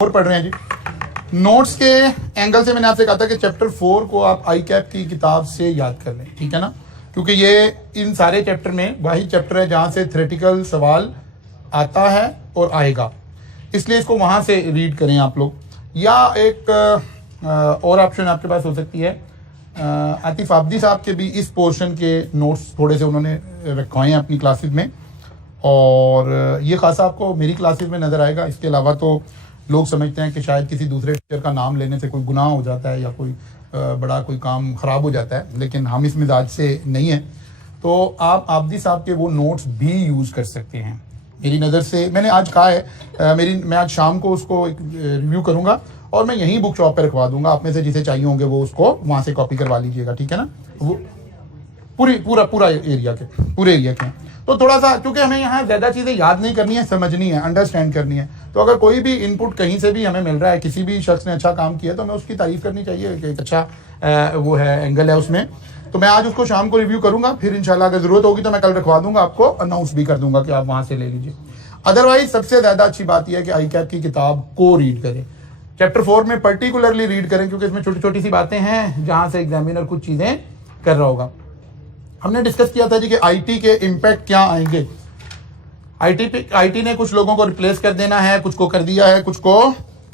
4 पढ़ रहे हैं जी। नोट्स के एंगल से मैंने आपसे कहा था कि चैप्टर 4 को आप आई कैप की किताब से याद कर लें, ठीक है ना, क्योंकि ये इन सारे चैप्टर में वही चैप्टर है जहां से थ्योरेटिकल सवाल आता है और आएगा, इसलिए इसको वहां से रीड करें आप लोग। या एक और ऑप्शन आपके पास हो सकती है, आतिफ आबदी साहब के भी इस पोर्शन के नोट्स थोड़े से उन्होंने रखवाए हैं अपनी क्लासेस में, और ये खासा आपको मेरी क्लासेस में नज़र आएगा। इसके अलावा तो लोग समझते हैं कि शायद किसी दूसरे टीचर का नाम लेने से कोई गुनाह हो जाता है या कोई बड़ा कोई काम ख़राब हो जाता है, लेकिन हम इस मिजाज से नहीं हैं। तो आप आबदी साहब के वो नोट्स भी यूज़ कर सकते हैं। मेरी नज़र से मैंने आज कहा है मैं आज शाम को उसको एक रिव्यू करूँगा और मैं यहीं बुक शॉप पर रखवा दूंगा। आप में से जिसे चाहिए होंगे वो उसको वहाँ से कॉपी करवा लीजिएगा, ठीक है ना। वो पूरे एरिया के तो थोड़ा सा, क्योंकि हमें यहाँ ज़्यादा चीज़ें याद नहीं करनी है, समझनी है, अंडरस्टैंड करनी है। तो अगर कोई भी इनपुट कहीं से भी हमें मिल रहा है, किसी भी शख्स ने अच्छा काम किया तो हमें उसकी तारीफ़ करनी चाहिए कि एक अच्छा वो है एंगल है उसमें। तो मैं आज उसको शाम को रिव्यू करूंगा, फिर इंशाल्लाह अगर ज़रूरत होगी तो मैं कल रखवा दूंगा, आपको अनाउंस भी कर दूंगा कि आप वहाँ से ले लीजिए। अदरवाइज सबसे ज़्यादा अच्छी बात यह है कि आई कैप की किताब को रीड करें। चैप्टर 4 में पर्टिकुलरली रीड करें, क्योंकि इसमें छोटी छोटी सी बातें हैं जहाँ से एग्जामिनर कुछ चीज़ें कर रहा होगा। हमने डिस्कस किया था जी कि आईटी के इम्पैक्ट क्या आएंगे। आईटी ने कुछ लोगों को रिप्लेस कर देना है, कुछ को कर दिया है, कुछ को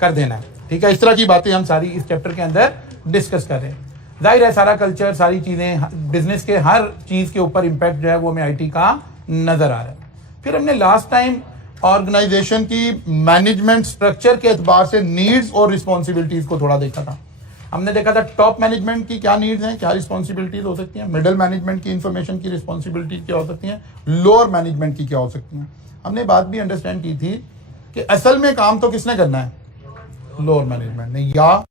कर देना है, ठीक है। इस तरह की बातें हम सारी इस चैप्टर के अंदर डिस्कस कर रहे हैं। जाहिर है सारा कल्चर, सारी चीज़ें, बिजनेस के हर चीज़ के ऊपर इम्पैक्ट जो है वो हमें आईटी का नज़र आ रहा है। फिर हमने लास्ट टाइम ऑर्गेनाइजेशन की मैनेजमेंट स्ट्रक्चर के एतबार से नीड्स और रिस्पॉन्सिबिलिटीज़ को थोड़ा देखा था। हमने देखा था टॉप मैनेजमेंट की क्या नीड्स हैं, क्या रिस्पॉन्सिबिलिटीज हो सकती हैं, मिडिल मैनेजमेंट की इंफॉर्मेशन की रिस्पॉन्सिबिलिटीज क्या हो सकती हैं, लोअर मैनेजमेंट की क्या हो सकती हैं। हमने बात भी अंडरस्टैंड की थी कि असल में काम तो किसने करना है, लोअर मैनेजमेंट ने या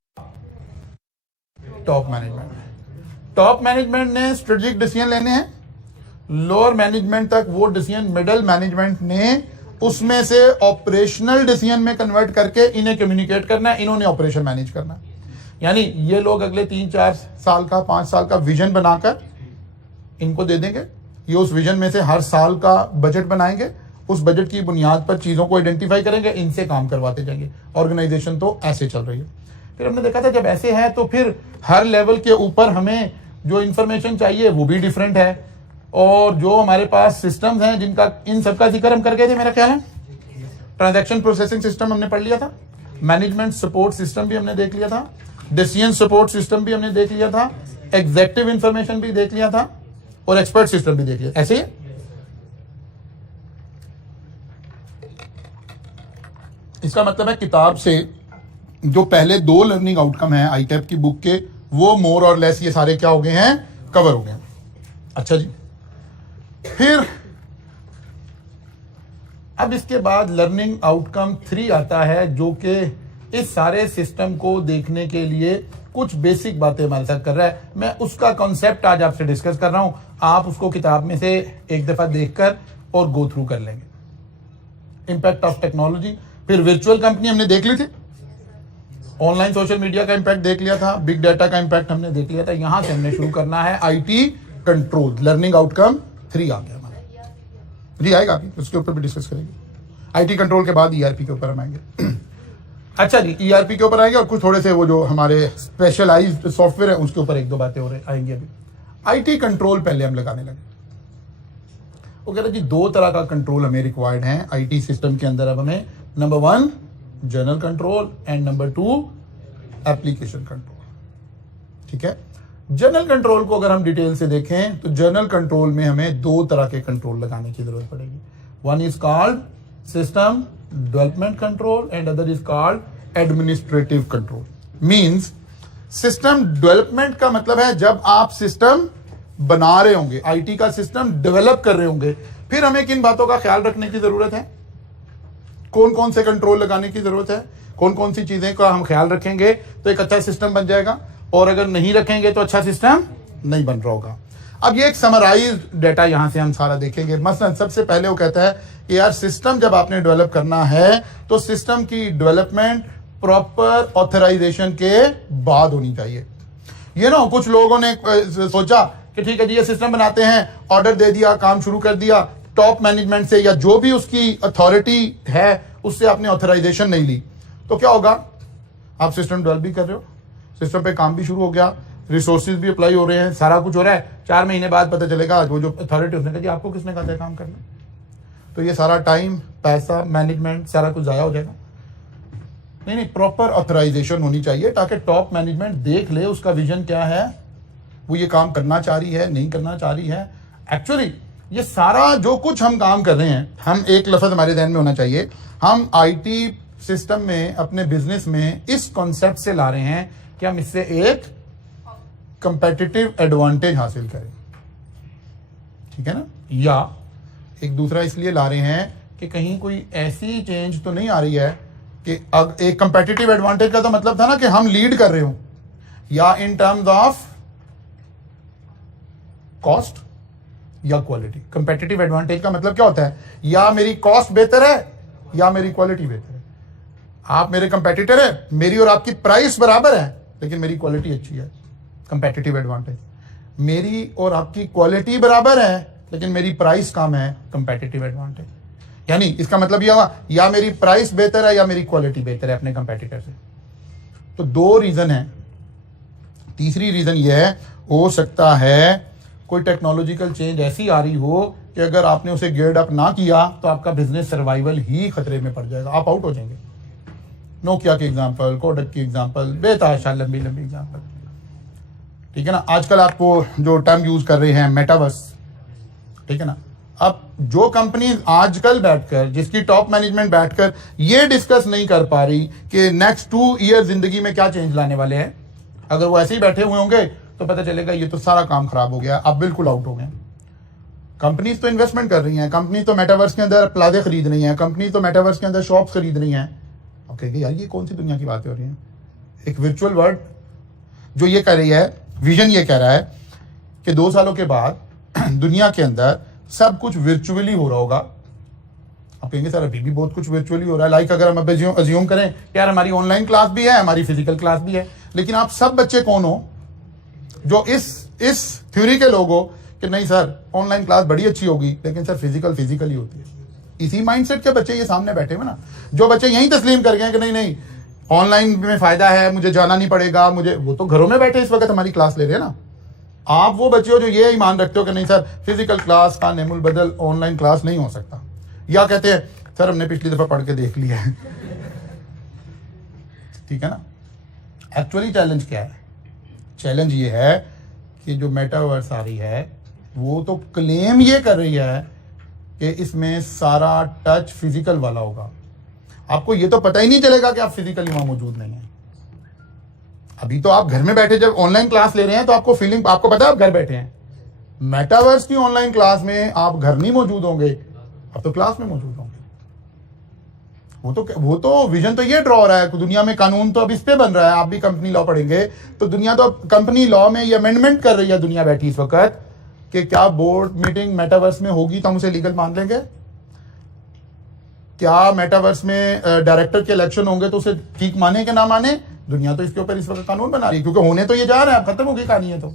टॉप मैनेजमेंट ने। टॉप मैनेजमेंट ने स्ट्रेटेजिक डिसीजन लेने हैं, लोअर मैनेजमेंट तक वो डिसीजन मिडिल मैनेजमेंट ने उसमें से ऑपरेशनल डिसीजन में कन्वर्ट करके इन्हें कम्युनिकेट करना है, इन्होंने ऑपरेशन मैनेज करना है। यानी ये लोग अगले 3-4 साल का 5 साल का विजन बनाकर इनको दे देंगे, ये उस विजन में से हर साल का बजट बनाएंगे, उस बजट की बुनियाद पर चीज़ों को आइडेंटिफाई करेंगे, इनसे काम करवाते जाएंगे। ऑर्गेनाइजेशन तो ऐसे चल रही है। फिर हमने देखा था जब ऐसे है तो फिर हर लेवल के ऊपर हमें जो इंफॉर्मेशन चाहिए वो भी डिफरेंट है, और जो हमारे पास सिस्टम्स हैं जिनका इन सबका जिक्र हम कर गए थे, मेरा ख्याल है ट्रांजैक्शन प्रोसेसिंग सिस्टम हमने पढ़ लिया था, मैनेजमेंट सपोर्ट सिस्टम भी हमने देख लिया था, डिसीजन सपोर्ट सिस्टम भी हमने देख लिया था, एग्जेक्टिव इंफॉर्मेशन भी देख लिया था, और एक्सपर्ट सिस्टम भी देख लिया। ऐसे ही इसका मतलब है किताब से जो पहले 2 लर्निंग आउटकम है आई कैप की बुक के, वो मोर और लेस ये सारे क्या हो गए हैं, कवर हो गए हैं। अच्छा जी, फिर अब इसके बाद लर्निंग आउटकम 3 आता है, जो कि इस सारे सिस्टम को देखने के लिए कुछ बेसिक बातें हमारे साथ कर रहा है। मैं उसका कॉन्सेप्ट आज आपसे डिस्कस कर रहा हूं, आप उसको किताब में से एक दफा देखकर और गो थ्रू कर लेंगे। इंपैक्ट ऑफ टेक्नोलॉजी, फिर वर्चुअल कंपनी हमने देख ली थी, ऑनलाइन सोशल मीडिया का इंपैक्ट देख लिया था, बिग डाटा का इंपैक्ट हमने देख लिया था। यहां से हमने शुरू करना है आईटी कंट्रोल। लर्निंग आउटकम 3 आ गया हमारा, जी आएगा, उसके ऊपर भी डिस्कस करेंगे। आईटी कंट्रोल के बाद ईआरपी के ऊपर हम आएंगे। अच्छा जी, ईआरपी के ऊपर आएंगे और कुछ थोड़े से वो जो हमारे स्पेशलाइज्ड सॉफ्टवेयर है उसके ऊपर 1-2 बातें हो रही आएंगी। अभी आईटी कंट्रोल पहले हम लगाने लगे। वो कह रहे जी 2 तरह का कंट्रोल हमें रिक्वायर्ड है आईटी सिस्टम के अंदर। अब हमें number 1 general control and number 2 application control, ठीक है। जनरल कंट्रोल को अगर हम डिटेल से देखें तो जनरल कंट्रोल में हमें 2 तरह के कंट्रोल लगाने की जरूरत पड़ेगी। One is called system development control and other is called administrative control. Means system development का मतलब है जब आप सिस्टम बना रहे होंगे, आईटी का सिस्टम डेवलप कर रहे होंगे, फिर हमें किन बातों का ख्याल रखने की जरूरत है, कौन कौन से कंट्रोल लगाने की जरूरत है, कौन कौन सी चीजें का हम ख्याल रखेंगे तो एक अच्छा सिस्टम बन जाएगा, और अगर नहीं रखेंगे तो अच्छा सिस्टम नहीं बन रहा होगा। अब ये एक समराइज्ड डेटा यहां से हम सारा देखेंगे। मसलन सबसे पहले वो कहता है कि यार सिस्टम जब आपने डेवलप करना है तो सिस्टम की डेवलपमेंट प्रॉपर ऑथराइजेशन के बाद होनी चाहिए। ये ना कुछ लोगों ने सोचा कि ठीक है जी ये सिस्टम बनाते हैं, ऑर्डर दे दिया, काम शुरू कर दिया, टॉप मैनेजमेंट से या जो भी उसकी अथॉरिटी है उससे आपने ऑथराइजेशन नहीं ली, तो क्या होगा, आप सिस्टम डेवलप भी कर रहे हो, सिस्टम पे काम भी शुरू हो गया, रिसोर्सेज भी अप्लाई हो रहे हैं, सारा कुछ हो रहा है। 4 महीने बाद पता चलेगा वो जो अथॉरिटी उसने कहा जी आपको किसने कहा था काम करना, तो ये सारा टाइम, पैसा, मैनेजमेंट सारा कुछ ज़ाया हो जाएगा। नहीं, प्रॉपर ऑथराइजेशन होनी चाहिए ताकि टॉप मैनेजमेंट देख ले उसका विजन क्या है, वो ये काम करना चाह रही है, नहीं करना चाह रही है। एक्चुअली ये सारा जो कुछ हम काम कर रहे हैं, हम एक लफ्ज़ हमारे ध्यान में होना चाहिए, हम आईटी सिस्टम में अपने बिजनेस में इस कॉन्सेप्ट से ला रहे हैं कि हम इससे एक कंपेटिटिव एडवांटेज हासिल करें, ठीक है ना, या एक दूसरा इसलिए ला रहे हैं कि कहीं कोई ऐसी चेंज तो नहीं आ रही है कि अब एक कंपेटिटिव एडवांटेज का तो मतलब था ना कि हम लीड कर रहे हो, या इन टर्म्स ऑफ कॉस्ट या क्वालिटी। कंपेटिटिव एडवांटेज का मतलब क्या होता है, या मेरी कॉस्ट बेहतर है या मेरी क्वालिटी बेहतर है। आप मेरे कंपेटिटर है, मेरी और आपकी प्राइस बराबर है लेकिन मेरी क्वालिटी अच्छी है, कंपेटिटिव एडवांटेज। मेरी और आपकी क्वालिटी बराबर है लेकिन मेरी प्राइस कम है, कंपेटिटिव एडवांटेज। यानी इसका मतलब यह हुआ या मेरी प्राइस बेहतर है या मेरी क्वालिटी बेहतर है अपने कंपेटिटर से। तो 2 रीजन है। तीसरी रीजन यह हो सकता है कोई टेक्नोलॉजिकल चेंज ऐसी आ रही हो कि अगर आपने उसे गियर्ड अप ना किया तो आपका बिजनेस सर्वाइवल ही खतरे में पड़ जाएगा, आप आउट हो जाएंगे। नोकिया की एग्जांपल, कोडक की एग्जांपल, बेतहाशा लंबी लंबी एग्जांपल, ठीक है ना। आजकल आपको जो टर्म यूज कर रहे हैं मेटावर्स, ठीक है ना। अब जो कंपनी आजकल बैठकर, जिसकी टॉप मैनेजमेंट बैठकर ये डिस्कस नहीं कर पा रही कि नेक्स्ट 2 ईयर जिंदगी में क्या चेंज लाने वाले हैं, अगर वो ऐसे ही बैठे हुए होंगे तो पता चलेगा ये तो सारा काम खराब हो गया, आप बिल्कुल आउट हो गए। कंपनीज तो इन्वेस्टमेंट कर रही हैं, कंपनी तो मेटावर्स के अंदर प्लाजे खरीद रही हैं, कंपनी तो मेटावर्स के अंदर शॉप्स खरीद रही हैं। अब कहेंगे यार ये कौन सी दुनिया की बातें हो रही हैं। एक वर्चुअल वर्ल्ड जो ये कह रही है, विजन ये कह रहा है कि 2 सालों के बाद दुनिया के अंदर सब कुछ वर्चुअली हो रहा होगा। आप कहेंगे सर अभी भी बहुत कुछ वर्चुअली हो रहा है। लाइक अगर हम अज्यूम करें यार हमारी ऑनलाइन क्लास भी है, हमारी फिजिकल क्लास भी है, लेकिन आप सब बच्चे कौन हो जो इस थ्योरी के लोग हो कि नहीं सर ऑनलाइन क्लास बड़ी अच्छी होगी लेकिन सर फिजिकल ही होती है। इसी माइंडसेट के बच्चे ये सामने बैठे हुए ना, जो बच्चे यही तस्लीम कर गए कि नहीं ऑनलाइन में फायदा है, मुझे जाना नहीं पड़ेगा, मुझे, वो तो घरों में बैठे इस वक्त हमारी क्लास ले रहे हैं ना। आप वो बच्चे हो जो ये ईमान रखते हो कि नहीं सर फिजिकल क्लास का नेमुल बदल ऑनलाइन क्लास नहीं हो सकता, या कहते हैं सर हमने पिछली दफा पढ़ के देख लिया है। ठीक है ना। एक्चुअली चैलेंज क्या है, चैलेंज ये है कि जो मेटावर्स आ रही है वो तो क्लेम ये कर रही है कि इसमें सारा टच फिजिकल वाला होगा। आपको ये तो पता ही नहीं चलेगा कि आप फिजिकली वहां मौजूद नहीं है। अभी तो आप घर में बैठे जब ऑनलाइन क्लास ले रहे हैं तो आपको फीलिंग, आपको पता है आप घर बैठे हैं। मेटावर्स की ऑनलाइन क्लास में आप घर नहीं मौजूद होंगे, आप तो क्लास में मौजूद होंगे। वो तो विजन तो ये ड्रॉ हो रहा है। दुनिया में कानून तो अब इस पे बन रहा है, आप भी कंपनी लॉ पढ़ेंगे तो दुनिया तो कंपनी लॉ में ये अमेंडमेंट कर रही है दुनिया बैठी इस वक्त कि क्या बोर्ड मीटिंग मेटावर्स में होगी तो हम उसे लीगल मान लेंगे, क्या मेटावर्स में डायरेक्टर के इलेक्शन होंगे तो उसे ठीक माने कि ना माने। दुनिया तो इसके ऊपर इस वक्त कानून बना रही है क्योंकि होने तो ये जा रहा है, खत्म हो गई कहानी है। तो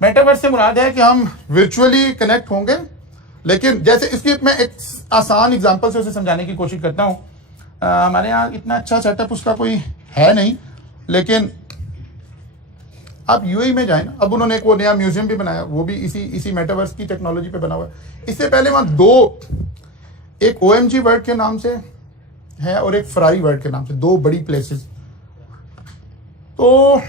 मेटावर्स से मुराद है कि हम वर्चुअली कनेक्ट होंगे, लेकिन जैसे इसकी मैं एक आसान एग्जांपल से उसे समझाने की कोशिश करता हूं। हमारे यहाँ इतना अच्छा सेटअप उसका कोई है नहीं, लेकिन आप यूएई में जाए ना, अब उन्होंने एक वो नया म्यूजियम भी बनाया, वो भी इसी मेटावर्स की टेक्नोलॉजी पे बना हुआ है। इससे पहले वहां 2, एक OMG वर्ल्ड के नाम से है और एक फरारी वर्ल्ड के नाम से, 2 बड़ी प्लेसेस। तो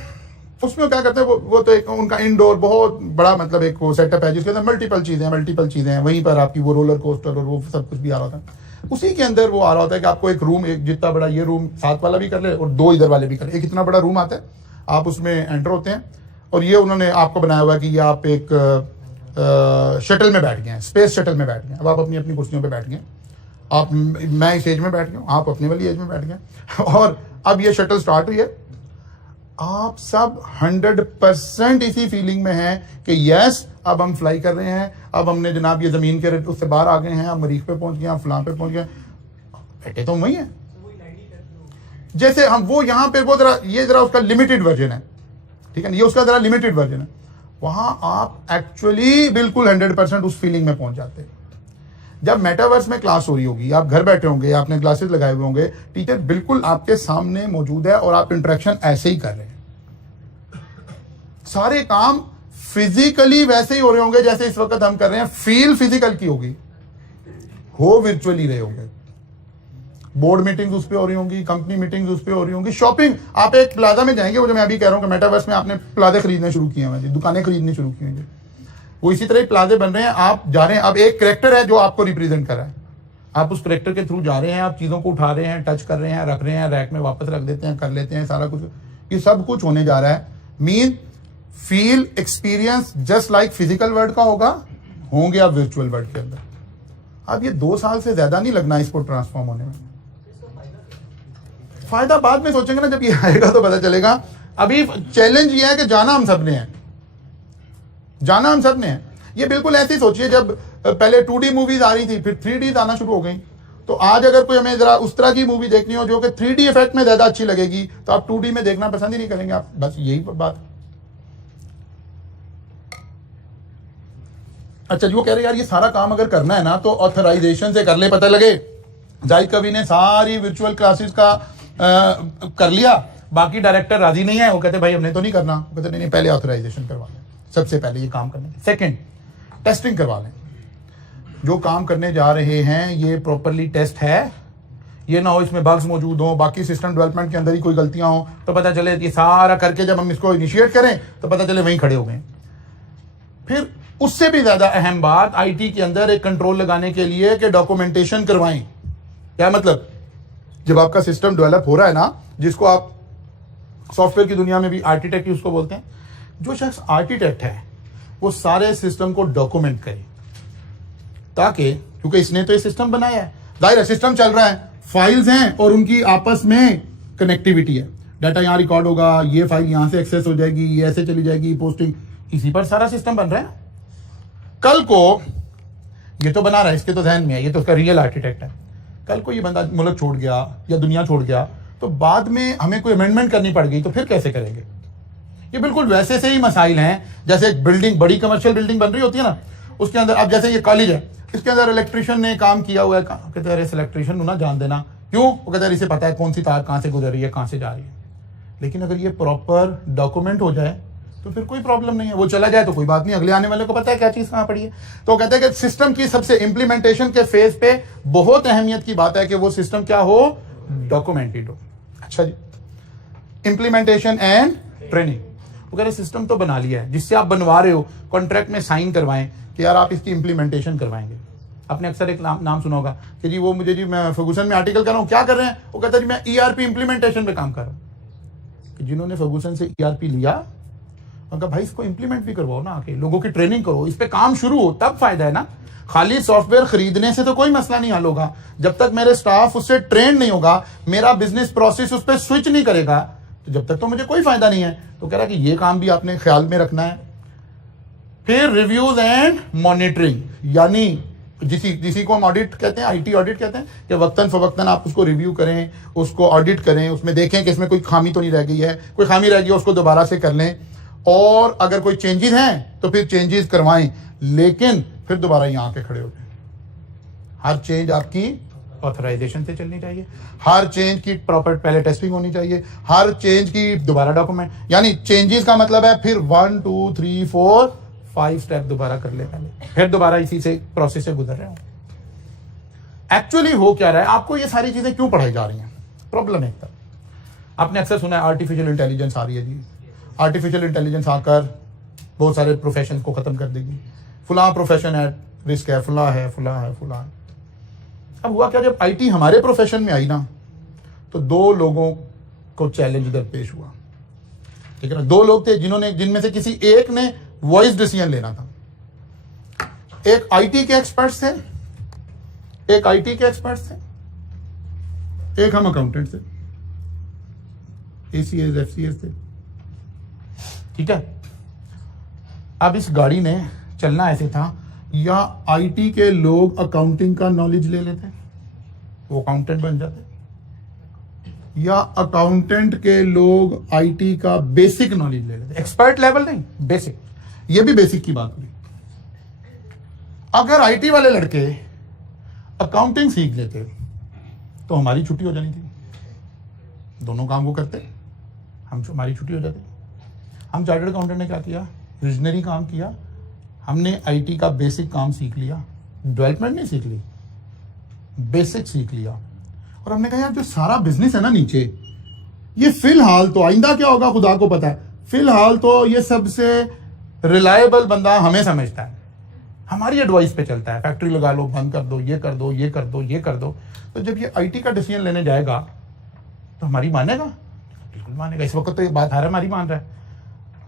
उसमें क्या करते हैं वो तो एक उनका इंडोर बहुत बड़ा मतलब एक वो सेटअप है जिसके अंदर मल्टीपल चीजें हैं। वहीं पर आपकी वो रोलर कोस्टर और वो सब कुछ भी आ रहा होता है। उसी के अंदर वो आ रहा होता है कि आपको एक रूम, एक जितना बड़ा ये रूम साथ वाला भी कर ले और 2 इधर वाले भी कर ले। एक इतना बड़ा रूम आता है, आप उसमें एंटर होते हैं और ये उन्होंने आपको बनाया हुआ है कि ये आप एक शटल में बैठ गए हैं, स्पेस शटल में बैठ गए। अब आप अपनी अपनी कुर्सियों पे बैठ गए, आप, मैं इस एज में बैठ गया हूँ, आप अपनी वाली एज में बैठ गए और अब ये शटल स्टार्ट हुई है। आप सब 100% इसी फीलिंग में हैं कि यस अब हम फ्लाई कर रहे हैं, अब हमने जनाब ये जमीन के उससे बाहर आ गए हैं, हम मरीख पे पहुंच गए, हम फलां पे पहुंच गए। बैठे तो वही है जैसे हम वो यहाँ पे वो जरा उसका लिमिटेड वर्जन है, ठीक है, ये उसका जरा लिमिटेड वर्जन है। वहां आप एक्चुअली बिल्कुल 100% उस फीलिंग में पहुंच जाते हैं। जब मेटावर्स में क्लास हो रही होगी, आप घर बैठे होंगे, आपने ग्लासेस लगाए हुए होंगे, टीचर बिल्कुल आपके सामने मौजूद है और आप इंटरेक्शन ऐसे ही कर रहे हैं। सारे काम फिजिकली वैसे ही हो रहे होंगे जैसे इस वक्त हम कर रहे हैं, फील फिजिकल की होगी, हो वर्चुअली रहे होंगे। बोर्ड मीटिंग्स उस पे हो रही होंगी, कंपनी मीटिंग्स उस पे हो रही होंगी, शॉपिंग, आप एक प्लाजा में जाएंगे, वो जो मैं अभी कह रहा हूं कि मेटावर्स में आपने प्लाजे खरीदने शुरू किए हैं, दुकानें खरीदनी शुरू की हैं, वो इसी तरह ही प्लाजे बन रहे हैं। आप जा रहे हैं, अब एक करेक्टर है जो आपको रिप्रेजेंट कर रहा है, आप उस करेक्टर के थ्रू जा रहे हैं, आप चीजों को उठा रहे हैं, टच कर रहे हैं, रख रहे हैं, रैक में वापस रख देते हैं, कर लेते हैं, सारा कुछ, ये सब कुछ होने जा रहा है। Mean feel experience just like physical world का होंगे आप वर्चुअल वर्ल्ड के अंदर। अब ये 2 साल से ज्यादा नहीं लगना इसको ट्रांसफॉर्म होने में। फायदा बाद में सोचेंगे ना, जब ये आएगा तो पता चलेगा। अभी चैलेंज ये है कि जाना हम सब ने है, जाना हम सब ने है। ये बिल्कुल ऐसे ही सोचिए, जब पहले 2D मूवीज आ रही थी, फिर 3D आना शुरू हो गई, तो आज अगर कोई हमें जरा उस तरह की मूवी देखनी हो जो कि 3D इफेक्ट में ज्यादा अच्छी लगेगी, तो आप 2D में देखना पसंद ही नहीं करेंगे आप। बस यही बात। अच्छा जी, वो कह रहे यार ये सारा काम अगर करना है ना तो ऑथराइजेशन से कर ले। पता लगे जाहिद कवि ने सारी वर्चुअल क्लासेस का कर लिया, बाकी डायरेक्टर राजी नहीं है, वो कहते भाई हमने तो नहीं करना। वो कहते नहीं, पहले ऑथराइजेशन करवा लें, सबसे पहले ये काम करने। सेकंड, टेस्टिंग करवा लें। जो काम करने जा रहे हैं ये प्रॉपरली टेस्ट है, ये ना हो इसमें बग्स मौजूद हो, बाकी सिस्टम डेवलपमेंट के अंदर ही कोई गलतियां हो, तो पता चले ये सारा करके जब हम इसको इनिशिएट करें तो पता चले वहीं खड़े हो गए। फिर उससे भी ज्यादा अहम बात आईटी के अंदर एक कंट्रोल लगाने के लिए कि डॉक्यूमेंटेशन करवाएं। क्या मतलब, जब आपका सिस्टम डेवलप हो रहा है ना, जिसको आप सॉफ्टवेयर की दुनिया में भी आर्किटेक्ट ही उसको बोलते हैं, जो शख्स आर्किटेक्ट है वो सारे सिस्टम को डॉक्यूमेंट करे, ताकि क्योंकि इसने तो ये सिस्टम बनाया है, जाहिर है सिस्टम चल रहा है, फाइल्स हैं और उनकी आपस में कनेक्टिविटी है, डाटा यहाँ रिकॉर्ड होगा, ये फाइल यहाँ से एक्सेस हो जाएगी, ये ऐसे चली जाएगी, पोस्टिंग, इसी पर सारा सिस्टम बन रहा है। कल को ये तो बना रहा है, इसके तो ध्यान में है, ये तो उसका रियल आर्किटेक्ट है। कल को ये बंदा मुल्क छोड़ गया या दुनिया छोड़ गया तो बाद में हमें कोई अमेंडमेंट करनी पड़ गई तो फिर कैसे करेंगे। ये बिल्कुल वैसे से ही मसाइल हैं जैसे एक बिल्डिंग, बड़ी कमर्शियल बिल्डिंग बन रही होती है ना, उसके अंदर अब जैसे ये कॉलेज है, इसके अंदर इलेक्ट्रिशियन ने काम किया हुआ है, कहते हैं इस इलेक्ट्रिशियन को ना जान देना, क्यों? वो कहते हैं इसे पता है कौन सी तार कहाँ से गुजर रही है, कहाँ से जा रही है। लेकिन अगर ये प्रॉपर डॉक्यूमेंट हो जाए तो फिर कोई प्रॉब्लम नहीं है, वो चला जाए तो कोई बात नहीं, अगले आने वाले को पता है क्या चीज कहां पड़ी है। तो कहते हैं कि सिस्टम की सबसे इंप्लीमेंटेशन के फेज पे बहुत अहमियत की बात है कि वो सिस्टम क्या हो, डॉक्यूमेंटेड हो। अच्छा जी, इंप्लीमेंटेशन एंड ट्रेनिंग। वो कह रहे सिस्टम तो बना लिया है, जिससे आप बनवा रहे हो कॉन्ट्रैक्ट में साइन करवाएं कि यार आप इसकी इंप्लीमेंटेशन करवाएंगे। आपने अक्सर एक नाम सुना होगा कि जी वो मुझे जी मैं फर्गूसन में आर्टिकल कर रहा हूँ, क्या कर रहे हैं? वो कहता है जी मैं ईआरपी इंप्लीमेंटेशन पे काम कर रहा हूँ। जिन्होंने फर्गूसन से ईआरपी लिया उनका भाई इसको इंप्लीमेंट भी करवाओ ना, आके लोगों की ट्रेनिंग करो, इस पे काम शुरू हो, तब फायदा है ना। खाली सॉफ्टवेयर खरीदने से तो कोई मसला नहीं हल होगा, जब तक मेरे स्टाफ उससे ट्रेन नहीं होगा, मेरा बिजनेस प्रोसेस उस पर स्विच नहीं करेगा, तो जब तक तो मुझे कोई फायदा नहीं है। तो कह रहा है कि ये काम भी आपने ख्याल में रखना है। फिर रिव्यूज एंड मॉनिटरिंग, यानी जिसी को हम ऑडिट कहते हैं, आईटी ऑडिट कहते हैं, कि वक्तन फवक्तन आप उसको रिव्यू करें, उसको ऑडिट करें, उसमें देखें कि इसमें कोई खामी तो नहीं रह गई है, कोई खामी रह गई है उसको दोबारा से कर लें, और अगर कोई चेंजेस हैं तो फिर चेंजेस करवाएं, लेकिन फिर दोबारा यहाँ आके खड़े हो जाए। हर चेंज आपकी ऑथराइजेशन से चलनी चाहिए, हर चेंज की प्रॉपर पहले टेस्टिंग होनी चाहिए, हर चेंज की दोबारा डॉक्यूमेंट, यानी चेंजेस का मतलब है फिर 1 2 3 4 5 स्टेप दोबारा कर ले पहले, फिर दोबारा इसी से प्रोसेस से गुजर रहे हो। एक्चुअली हो क्या रहा है, आपको ये सारी चीजें क्यों पढ़ाई जा रही हैं? प्रॉब्लम है। आपने अक्सर सुना है आर्टिफिशियल इंटेलिजेंस आ रही है जी, आर्टिफिशियल इंटेलिजेंस आकर बहुत सारे प्रोफेशन को खत्म कर देगी, फुला प्रोफेशन है रिस्क है, फुला है फुला है फुला है। अब हुआ क्या, जब आईटी हमारे प्रोफेशन में आई ना तो 2 लोगों को चैलेंज दरपेश हुआ, ठीक है ना। 2 लोग थे जिनमें से किसी एक ने वॉइस डिसीजन लेना था। एक आईटी के एक्सपर्ट्स थे, एक हम अकाउंटेंट थे, एसीएस एफसीएस थे, ठीक है। अब इस गाड़ी ने चलना ऐसे था, या आईटी के लोग अकाउंटिंग का नॉलेज ले लेते, वो अकाउंटेंट बन जाते, या अकाउंटेंट के लोग आईटी का बेसिक नॉलेज ले लेते, एक्सपर्ट लेवल नहीं, बेसिक। ये भी बेसिक की बात हुई। अगर आईटी वाले लड़के अकाउंटिंग सीख लेते तो हमारी छुट्टी हो जानी थी, दोनों काम वो करते, हमारी छुट्टी हो जाती। हम चार्टर्ड अकाउंटेंट ने क्या किया, विजनरी काम किया, हमने आईटी का बेसिक काम सीख लिया, डेवलपमेंट नहीं सीख ली, बेसिक सीख लिया। और हमने कहा यार जो सारा बिजनेस है ना नीचे, ये फिलहाल तो, आइंदा क्या होगा खुदा को पता है, फिलहाल तो ये सबसे रिलायबल बंदा हमें समझता है, हमारी एडवाइस पे चलता है, फैक्ट्री लगा लो, बंद कर दो, ये कर दो, ये कर दो, ये कर दो। तो जब ये आईटी का डिसीजन लेने जाएगा तो हमारी मानेगा, बिल्कुल मानेगा। इस वक्त तो ये बात हमारी मान रहा है।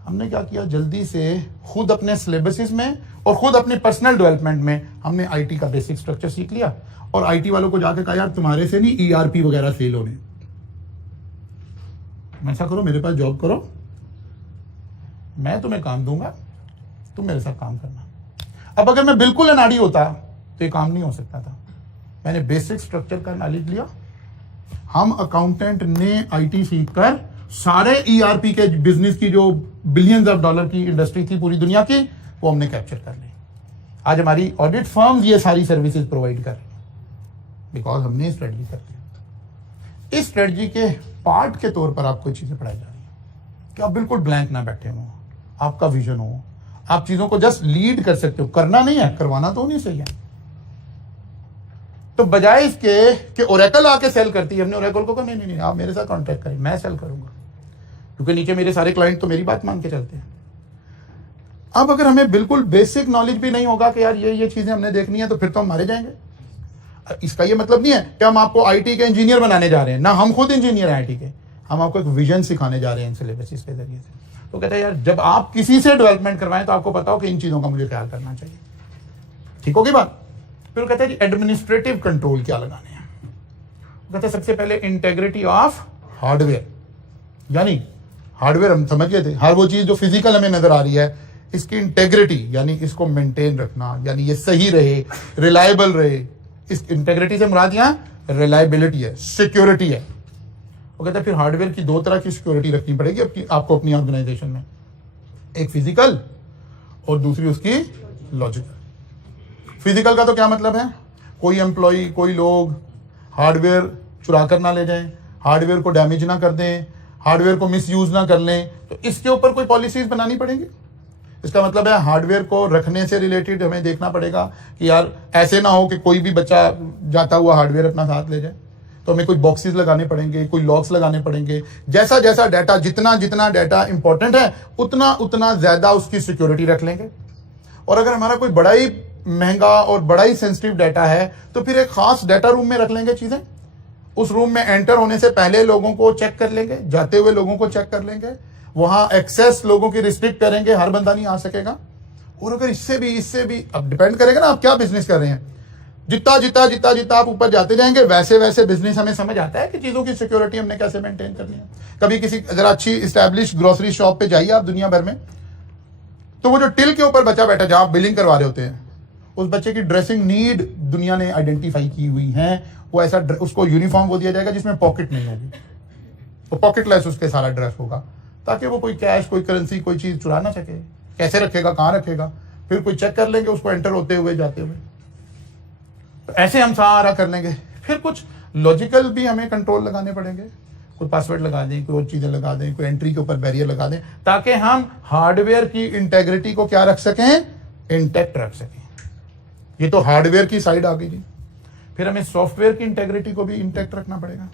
हमने क्या किया, जल्दी से खुद अपने सिलेबसिस में और खुद अपनी पर्सनल डेवलपमेंट में हमने आईटी का बेसिक स्ट्रक्चर सीख लिया। और आईटी वालों को जाके कहा यार तुम्हारे से नहीं ईआरपी वगैरह फेल होने, ऐसा करो मेरे पास जॉब करो, मैं तुम्हें काम दूंगा, तुम मेरे साथ काम करना। अब अगर मैं बिल्कुल अनाड़ी होता तो ये काम नहीं हो सकता था। मैंने बेसिक स्ट्रक्चर का नॉलेज लिया। हम अकाउंटेंट ने आईटी सीखकर सारे ईआरपी के बिजनेस की जो बिलियंस ऑफ डॉलर की इंडस्ट्री थी पूरी दुनिया की, वो हमने कैप्चर कर ली। आज हमारी ऑडिट फर्म्स ये सारी सर्विसेज प्रोवाइड कर रही है बिकॉज हमने स्ट्रेटजी कर ली। इस स्ट्रेटजी के पार्ट के तौर पर आपको चीजें पढ़ाई जा रही है कि आप बिल्कुल ब्लैंक ना बैठे हो, आपका विजन हो, आप चीजों को जस्ट लीड कर सकते हो, करना नहीं है, करवाना तो नहीं सही है। तो बजाय इसके कि ओरेकल आके सेल करती है, हमने ओरेकल को कहा नहीं आप मेरे साथ कॉन्ट्रैक्ट करें, मैं सेल करूंगा, क्योंकि नीचे मेरे सारे क्लाइंट तो मेरी बात मान के चलते हैं। अब अगर हमें बिल्कुल बेसिक नॉलेज भी नहीं होगा कि यार ये चीजें हमने देखनी है, तो फिर तो हम मारे जाएंगे। इसका ये मतलब नहीं है कि हम आपको आईटी के इंजीनियर बनाने जा रहे हैं, ना हम खुद इंजीनियर हैं आईटी के, हम आपको एक विजन सिखाने जा रहे हैं सिलेबस के जरिए से। तो कहता है यार जब आप किसी से डेवलपमेंट करवाएं तो आपको पता हो कि इन चीजों का मुझे ख्याल करना चाहिए। ठीक होगी बात। फिर कहते हैं एडमिनिस्ट्रेटिव कंट्रोल क्या लगाने हैं। कहते हैं सबसे पहले इंटेग्रिटी ऑफ हार्डवेयर, यानी हार्डवेयर हम समझ गए थे, हर वो चीज जो फिजिकल हमें नजर आ रही है, इसकी इंटेग्रिटी यानी इसको मेंटेन रखना, यानी ये सही रहे, रिलायबल रहे। इस इंटेग्रिटी से मुराद यहाँ रिलायबिलिटी है, सिक्योरिटी है। वो कहते हैं फिर हार्डवेयर की दो तरह की सिक्योरिटी रखनी पड़ेगी आपको अपनी ऑर्गेनाइजेशन में, एक फिजिकल और दूसरी उसकी लॉजिकल। फिजिकल का तो क्या मतलब है, कोई एम्प्लॉय, कोई लोग हार्डवेयर चुरा कर ना ले जाएं, हार्डवेयर को डैमेज ना कर दें, हार्डवेयर को मिसयूज ना कर लें, तो इसके ऊपर कोई पॉलिसीज बनानी पड़ेगी। इसका मतलब है हार्डवेयर को रखने से रिलेटेड हमें देखना पड़ेगा कि यार ऐसे ना हो कि कोई भी बच्चा जाता हुआ हार्डवेयर अपना साथ ले जाए, तो हमें कोई बॉक्सेस लगाने पड़ेंगे, कोई लॉक्स लगाने पड़ेंगे। जैसा जैसा डाटा, जितना जितना डाटा इंपॉर्टेंट है उतना उतना ज्यादा उसकी सिक्योरिटी रख लेंगे। और अगर हमारा कोई बड़ा ही महंगा और बड़ा ही सेंसिटिव डाटा है तो फिर एक खास डाटा रूम में रख लेंगे चीजें। उस रूम में एंटर होने से पहले लोगों को चेक कर लेंगे, जाते हुए लोगों को चेक कर लेंगे, वहां एक्सेस लोगों की रिस्ट्रिक्ट करेंगे, हर बंदा नहीं आ सकेगा। और अगर इससे भी अब डिपेंड करेगा ना आप क्या बिजनेस कर रहे हैं, जितना जितना जितना जितना आप ऊपर जाते जाएंगे वैसे वैसे बिजनेस हमें समझ आता है कि चीजों की सिक्योरिटी हमने कैसे मेंटेन करनी है। कभी किसी अगर अच्छी इस्टेब्लिश ग्रोसरी शॉप पे जाइए आप दुनिया भर में, तो वो जो टिल के ऊपर बच्चा बैठा जहां आप बिलिंग करवा रहे होते हैं, उस बच्चे की ड्रेसिंग नीड दुनिया ने आइडेंटिफाई की हुई है। वो ऐसा उसको यूनिफॉर्म वो दिया जाएगा जिसमें पॉकेट नहीं होगी, तो पॉकेटलेस उसके सारा ड्रेस होगा, ताकि वो कोई कैश, कोई करेंसी, कोई चीज चुरा ना सके। कैसे रखेगा, कहाँ रखेगा, फिर कोई चेक कर लेंगे उसको एंटर होते हुए जाते हुए। तो ऐसे हम सारा कर लेंगे। फिर कुछ लॉजिकल भी हमें कंट्रोल लगाने पड़ेंगे, कोई पासवर्ड लगा दें, कोई और चीजें लगा दें, कोई एंट्री के ऊपर बैरियर लगा दें, ताकि हम हार्डवेयर की इंटेग्रिटी को क्या रख सकें, इंटैक्ट रख सकें। ये तो हार्डवेयर की साइड आ गई जी। फिर हमें सॉफ्टवेयर की इंटेग्रिटी को भी इंटैक्ट रखना पड़ेगा।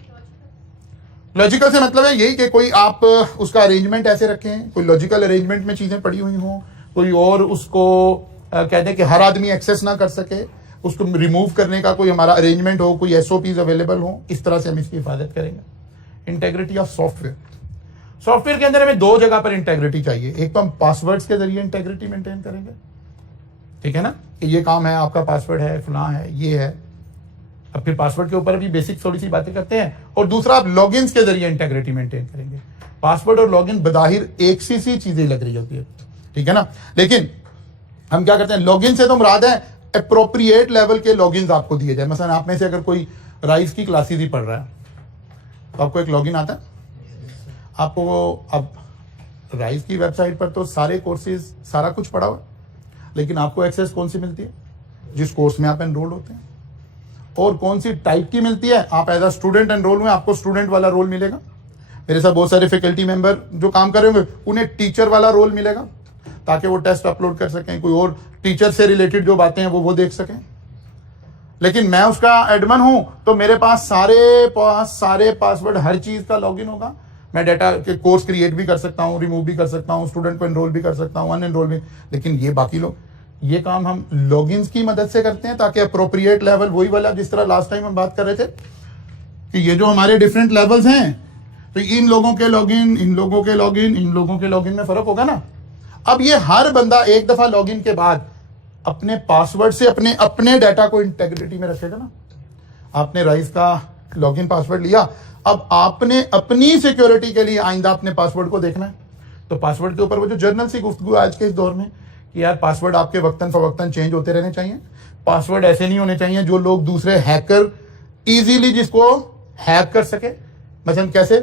लॉजिकल से मतलब है यही कि कोई आप उसका अरेंजमेंट ऐसे रखें, कोई लॉजिकल अरेंजमेंट में चीजें पड़ी हुई हों, कोई और उसको कहते हैं कि हर आदमी एक्सेस ना कर सके, उसको रिमूव करने का कोई हमारा अरेंजमेंट हो, कोई एसओपीज अवेलेबल हो। इस तरह से हम इसकी हिफाजत करेंगे। इंटेग्रिटी ऑफ सॉफ्टवेयर, सॉफ्टवेयर के अंदर हमें दो जगह पर इंटेग्रिटी चाहिए। एक तो हम पासवर्ड्स के जरिए इंटेग्रिटी मेंटेन करेंगे, ठीक है ना, कि ये काम है, आपका पासवर्ड है, फलां है, ये है। अब फिर पासवर्ड के ऊपर भी बेसिक थोड़ी सी बातें करते हैं। और दूसरा आप लॉगिन के जरिए इंटेग्रिटी मेंटेन करेंगे। पासवर्ड और लॉगिन बदाहिर एक सी चीजें लग रही होती है, ठीक है ना, लेकिन हम क्या करते हैं, लॉगिन से तो मुराद है अप्रोप्रिएट लेवल के लॉगिन आपको दिए जाए। मसलन आप में से अगर कोई राइज की क्लासेस ही पढ़ रहा है तो आपको एक लॉगिन आता है, आपको अब राइज की वेबसाइट पर तो सारे कोर्सेज सारा कुछ पढ़ा हुआ, लेकिन आपको एक्सेस कौन सी मिलती है, जिस कोर्स में आप एनरोल्ड होते हैं। और कौन सी टाइप की मिलती है। आप एज अ स्टूडेंट एनरोल हुए, आपको स्टूडेंट वाला रोल मिलेगा। मेरे साथ बहुत सारे फैकल्टी मेंबर जो काम कर रहे होंगे उन्हें टीचर वाला रोल मिलेगा, ताकि वो टेस्ट अपलोड कर सकें, कोई और टीचर से रिलेटेड जो बातें हैं वो देख सकें। लेकिन मैं उसका एडमिन हूं तो मेरे पास सारे पासवर्ड, हर चीज का लॉगिन होगा। मैं डेटा के कोर्स क्रिएट भी कर सकता हूं, रिमूव भी कर सकता हूं, स्टूडेंट को एनरोल भी कर सकता हूं, अनएनरोल भी। लेकिन ये बाकी लोग, ये काम हम लॉगिन्स की मदद से करते हैं, ताकि अप्रोप्रिएट लेवल, वही वाला जिस तरह लास्ट टाइम हम बात कर रहे थे कि ये जो हमारे डिफरेंट लेवल्स हैं, तो इन लोगों के लॉगिन, इन लोगों के लॉगिन, इन लोगों के लॉगिन में फर्क होगा ना। अब ये हर बंदा एक दफा लॉगिन के बाद अपने पासवर्ड से अपने डाटा को इंटेग्रिटी में रखेगा ना। आपने राइज का लॉगिन पासवर्ड लिया, अब आपने अपनी सिक्योरिटी के लिए आइंदा अपने पासवर्ड को देखना है। तो पासवर्ड के ऊपर वो जो जर्नल सी गुफ्तगू आज के इस दौर में कि यार पासवर्ड आपके वक्तन फवक्तन चेंज होते रहने चाहिए। पासवर्ड ऐसे नहीं होने चाहिए जो लोग दूसरे हैकर इजीली जिसको हैक कर सके। मतलब कैसे?